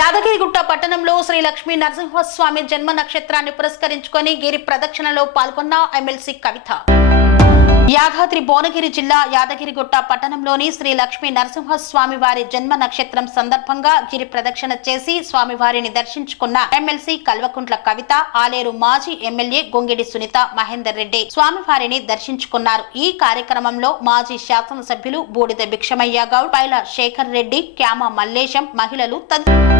యాదగిరిగుట్ట పట్టణంలో శ్రీ లక్ష్మీ నరసింహస్వామి జన్మ నక్షత్రాన్ని పురస్కరించుకొని గిరి ప్రదక్షిణలో పాల్గొన్న ఎమ్మెల్సీ కవిత. యాదాద్రి భువనగిరి జిల్లా యాదగిరిగుట్ట పట్టణంలోని శ్రీ లక్ష్మీ నరసింహస్వామి వారి జన్మ నక్షత్రం సందర్భంగా గిరి ప్రదక్షిణ చేసి స్వామివారిని దర్శించుకున్న ఎమ్మెల్సీ కల్వకుంట్ల కవిత ఆలేరు మాజీ ఎమ్మెల్యే గొంగిడి సునీత మహేందర్ రెడ్డి స్వామివారిని దర్శించుకున్నారు. ఈ కార్యక్రమంలో మాజీ శాసనసభ్యులు బూడిద భిక్షమయ్య గౌడ్ పైల శేఖర్ రెడ్డి క్యామ మల్లేశం మహిళలు తదితరులు